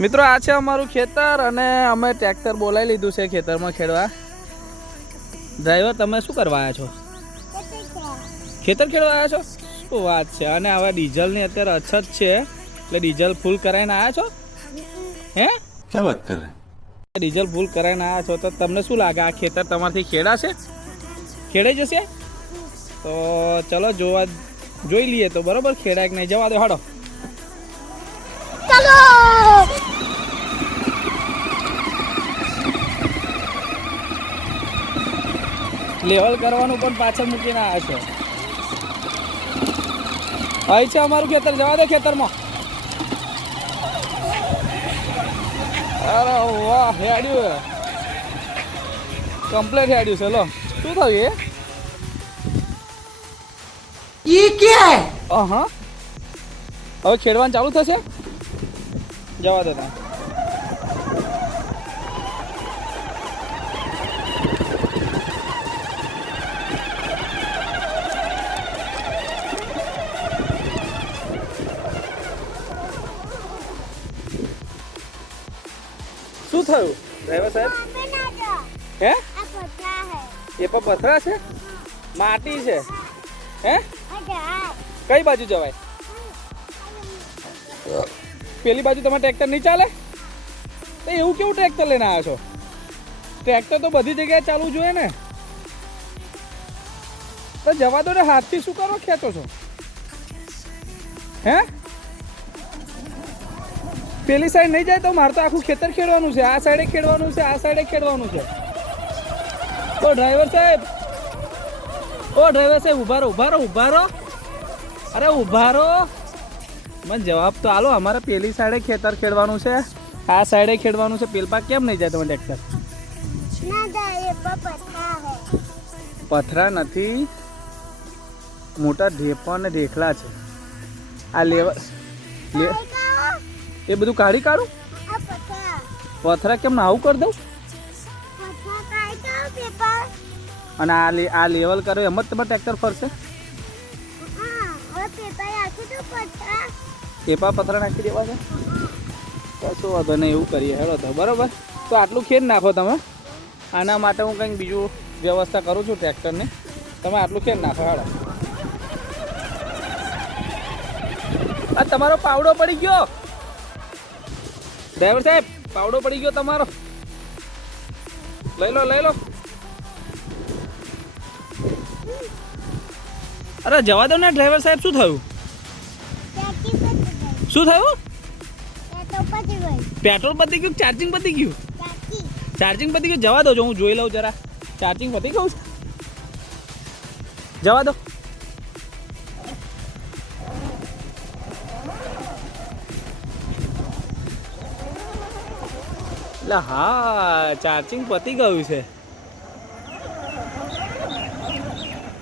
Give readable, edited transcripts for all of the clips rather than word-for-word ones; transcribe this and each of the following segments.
મિત્રો આ છે અમારું ખેતર અને અમે ટ્રેક્ટર બોલાવી લીધું છે ખેતરમાં ખેડવા. ડ્રાઈવર તમે શું કરવા આવ્યા છો? ખેતર ખેડવા આવ્યા છો? શું વાત છે. અને હવે ડીઝલની અત્યારે અછત છે એટલે ડીઝલ ફૂલ કરાવીને આવ્યા છો? હે ક્યાં વાત કર રહે? ડીઝલ ફૂલ કરાવીને આવ્યા છો તો તમને શું લાગે આ ખેતર તમારથી ખેડાશે? ખેડાઈ જશે? તો ચલો જોઈ લઈએ તો બરોબર ખેડાય કે નહીં. જવા દો હાડો. ચલો લેવલ કરવાનું પણ પાછળ મૂકીને આવ્યા છો. અહીં છે અમારું ખેતર. જવા દો ખેતરમાં. અરે વાહ હેડ્યું કમ્પ્લેટ હેડ્યું છે. લો શું થયું ये क्या है? હા હવે ખેડવાનું ચાલુ થશે. જવા દો તમે. શું થયું ડ્રાઈવર સાહેબ? હે એ પણ પથરા છે? માટી છે? હે કઈ બાજુ જવાય? પેલી બાજુ તમારે ટ્રેક્ટર નહીં ચાલે? તો એવું કેવું ટ્રેક્ટર લઈને આવ્યા છો? ટ્રેક્ટર તો બધી જગ્યાએ ચાલવું જોઈએ ને. તો જવા દો ને. હાથથી શું કરો ખેંચો છો? હે પેલી સાઈડ નહીં જાય તો મારે તો આખું ખેતર ખેડવાનું છે. આ સાઈડે ખેડવાનું છે, આ સાઈડે ખેડવાનું છે. ઓ ડ્રાઈવર સાહેબ, ઉભા રહો. અરે ઉભા રહો. મને જવાબ તો આલો. અમારે પેલી સાઈડે ખેતર ખેડવાનું છે, આ સાઈડે ખેડવાનું છે. પેલ પાક કેમ નહીં જાય તમારે ટ્રેક્ટર? પથરા નથી, મોટા ઢેપા ને ઢેખલા છે. આ લેવલ એ બધું કાઢી કાઢું. પથરા કેમ ના આવું કરી દઉં? અને આ લેવલ કરો એમ જ તમારે ટ્રેક્ટર ફરશે? પેપા પથરા નાખી દેવા છે. કશું વાંધો નહીં, એવું કરીએ. હેડો તો બરાબર. તો આટલું ખેડ નાખો તમે. આના માટે હું કંઈક બીજું વ્યવસ્થા કરું છું ટ્રેક્ટરની. તમે આટલું ખેડ નાખો. હેડો. આ તમારો પાવડો પડી ગયો ડ્રાઈવર સાહેબ. પાવડો પડી ગયો તમારો. લઈ લો. અરે જવા દો ને ડ્રાઈવર સાહેબ. શું થયું? પેટ્રોલ પતી ગયું? ચાર્જિંગ પતી ગયું? જવા દો. જો હું જોઈ લઉં જરા. ચાર્જિંગ પતી ગયું છે? જવા દો. એટલે હા, ચાર્જિંગ પતી ગયું છે.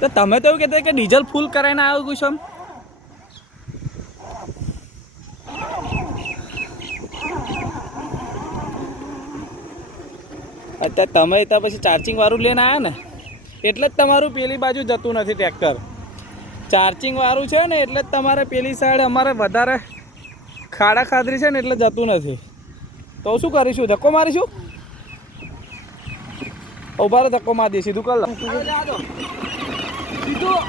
તો તમે તો એવું કહેતા કે ડીઝલ ફૂલ કરાવીને આવ્યો છો એમ? અત્યારે તમે ત્યાં પછી ચાર્જિંગ વાળું લઈને આવ્યા ને એટલે જ તમારું પેલી બાજુ જતું નથી ટ્રેક્ટર. ચાર્જિંગ વાળું છે ને એટલે જ તમારે પેલી સાઈડ અમારે વધારે ખાડા ખાદરી છે ને એટલે જતું નથી. તો શું કરીશું? ધક્કો મારીશું? ઉભા રહો, ધક્કો મારી દે. સીધું કર લો. સીધું